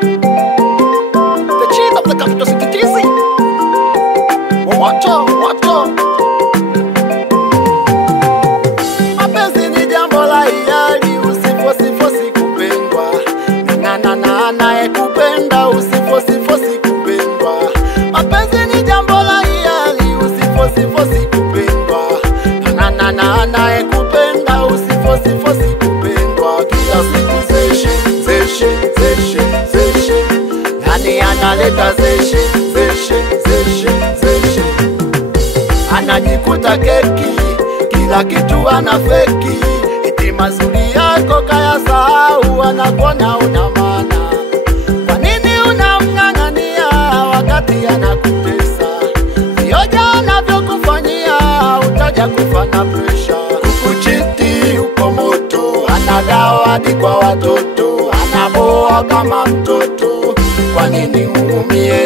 The chief of the capital city TC. Wacho. Mapenzi ni jambo la hiari, usifosi kupendwa. Anaye kupenda usifosi kupendwa. Mapenzi ni jambo la hiari, usifosi kupendwa. Anaye kupenda usifosi kupendwa. Kila siku zeshe. Yani analeta zeshe. Anajikuta keki, kila kitu ana feki. Eti mazuri yako kaya sahau, anakuona una maana. Kwa nini unamng'ang'ania wakati anakutesa? Vioja anavyokufanyia utaja kufa na presha. Kukuchiti uko moto, anagawa hadi kwa watoto, anaboa kama mtoto. Kwa nini uumie?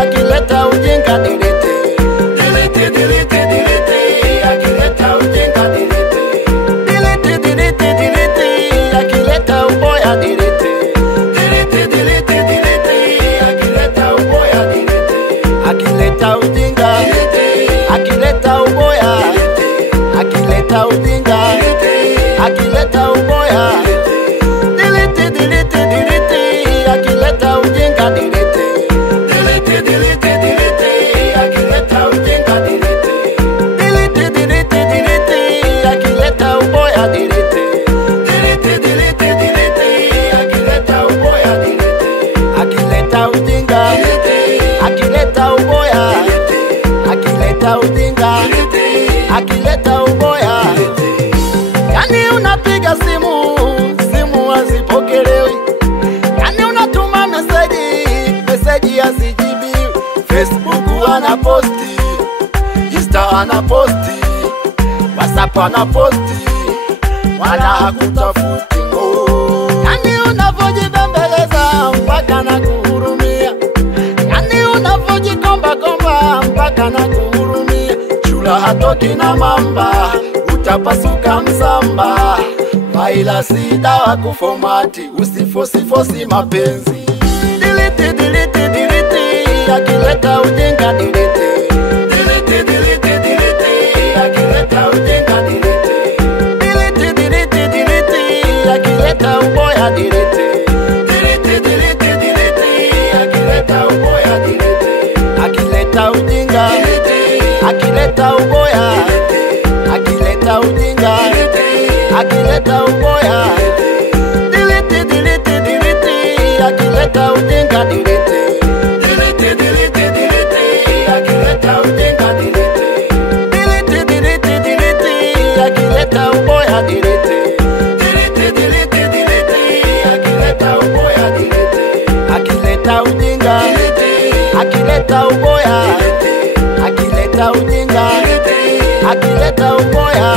Akileta ujinga delete. Akileta ujinga delete. Akileta uboya delete. Akileta uboya delete. Akileta ujinga. Akileta uboya. Akileta ujinga. Akileta uboya. Akileta ujinga delete. Akileta ujinga delete. Akileta uboya delete. Akileta uboya delete. Akileta ujinga. Akileta uboya. Akileta ujinga. Akileta uboya. Yani unapiga simu hazipokelewi. Yani unatuma meseji hazijibiwi. Facebook anaposti, Insta anaposti, WhatsApp anaposti, wala hakutafuti ngo. Yani unavojibembeleza mpaka na kuhurumia. Yani unavojikomba mpaka na kuhurumia. Chula hatoki na mamba, utapasuka msamba. Maila si dawa kufomati, usifosi mapenzi. Akileta ujinga delete. Akileta ujinga delete. Akileta uboya delete. Akileta uboya delete. Akileta ujinga. Akileta uboya. Akileta ujinga. Akileta uboya. Akileta ujinga delete. Akileta ujinga delete. Akileta uboya delete. Akileta uboya delete. Akileta ujinga. Akileta uboya. Akileta ujinga. Akileta uboya.